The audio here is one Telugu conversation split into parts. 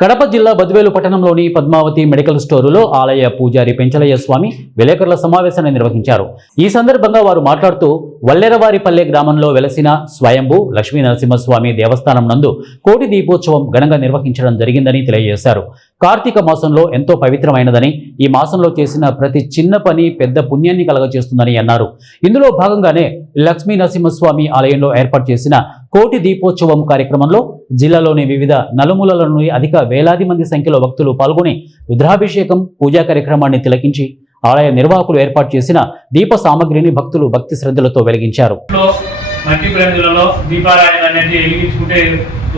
కడప జిల్లా బద్వేలు పట్టణంలోని పద్మావతి మెడికల్ స్టోరులో ఆలయ పూజారి పెంచలయ్య స్వామి విలేకరుల సమావేశాన్ని నిర్వహించారు. ఈ సందర్భంగా వారు మాట్లాడుతూ వల్లెరవారిపల్లె గ్రామంలో వెలసిన స్వయంభూ లక్ష్మీ నరసింహస్వామి దేవస్థానం నందు కోటి దీపోత్సవం ఘనంగా నిర్వహించడం జరిగిందని తెలియజేశారు. కార్తీక మాసంలో ఎంతో పవిత్రమైనదని, ఈ మాసంలో చేసిన ప్రతి చిన్న పని పెద్ద పుణ్యాన్ని కలగజేస్తుందని అన్నారు. ఇందులో భాగంగానే లక్ష్మీ నరసింహస్వామి ఆలయంలో ఏర్పాటు చేసిన కోటి దీపోత్సవం కార్యక్రమంలో జిల్లాలోని వివిధ నలుమూలల నుండి అధిక వేలాది మంది సంఖ్యలో భక్తులు పాల్గొని రుద్రాభిషేకం పూజా కార్యక్రమాన్ని తిలకించి ఆలయ నిర్వాహకులు ఏర్పాటు చేసిన దీప సామగ్రిని భక్తులు భక్తి శ్రద్ధలతో వెలిగించారు. మట్టి ప్రజలలో దీపారాధన అనేది వెలిగించుకుంటే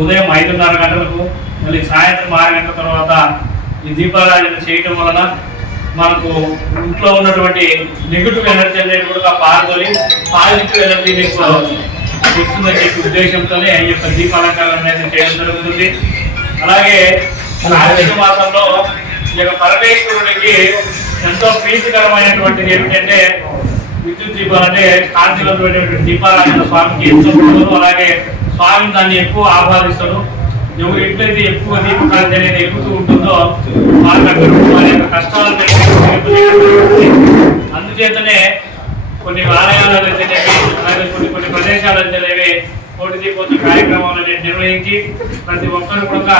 ఉదయం 5:30 గంటలకు మళ్ళీ సాయంత్రం 6 గంటల తర్వాత ఈ దీపారాధన చేయటం వలన మనకు ఇంట్లో ఉన్నటువంటి నెగిటివ్ ఎనర్జీ అనేది కూడా పాల్గొని పాజిటివ్ ఎనర్జీని ఇస్తుందని చెప్పి ఉద్దేశంతోనే ఈ యొక్క దీపాలంకరణ అనేది చేయడం జరుగుతుంది. అలాగే కార్తీక మాసంలో ఈ యొక్క పరమేశ్వరుడికి ఎంతో ప్రీతికరమైనటువంటిది ఏమిటంటే విద్యుత్ దీపాలు, అంటే కాంతిలో దీపారాధన స్వామికి ఎంతో ప్రియులు. అలాగే స్వామిని దాన్ని ఎక్కువ ఆహ్వానిస్తారు. ఎవరు ఎట్లయితే ఎక్కువ దీపకాంతి అనేది ఎక్కుతూ ఉంటుందో వారి యొక్క కష్టాలు అందుచేతనే కొన్ని ఆలయాలు అయితేనేవి, అలాగే కొన్ని ప్రదేశాలు అయితేనేవి కోటి దీపోత్సవ కార్యక్రమాలు అనేది నిర్వహించి ప్రతి ఒక్కరు కూడా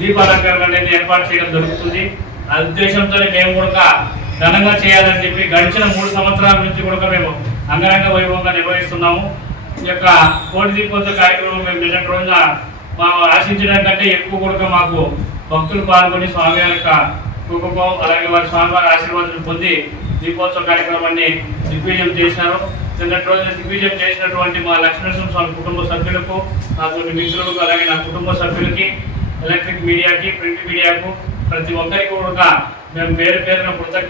దీపాలంకరణ అనేది ఏర్పాటు చేయడం జరుగుతుంది. ఆ ఉద్దేశంతోనే మేము కూడా ఘనంగా చేయాలని చెప్పి గడిచిన 3 సంవత్సరాల నుంచి కూడా మేము అంగరంగ వైభవంగా నిర్వహిస్తున్నాము. ఈ యొక్క కోటి దీపోత్సవ కార్యక్రమం మేము నిన్నటి రోజున ఆశించడం కంటే ఎక్కువ కూడా మాకు భక్తులు పాల్గొని స్వామి యొక్క కృపకం, అలాగే వారి స్వామివారి ఆశీర్వాదాలు పొంది దీపోత్సవ కార్యక్రమాన్ని దిగ్విజయం చేశారు. నిన్నటి రోజున దిగ్విజయం చేసినటువంటి మా లక్ష్మీనరసింహ స్వామి కుటుంబ సభ్యులకు, నాతోటి మిత్రులకు, అలాగే నా కుటుంబ సభ్యులకి, ఎలక్ట్రిక్ మీడియాకి, ప్రింట్ మీడియాకు, ప్రతి ఒక్కరికి కూడా మేము పేరు పేరున కృతజ్ఞతలు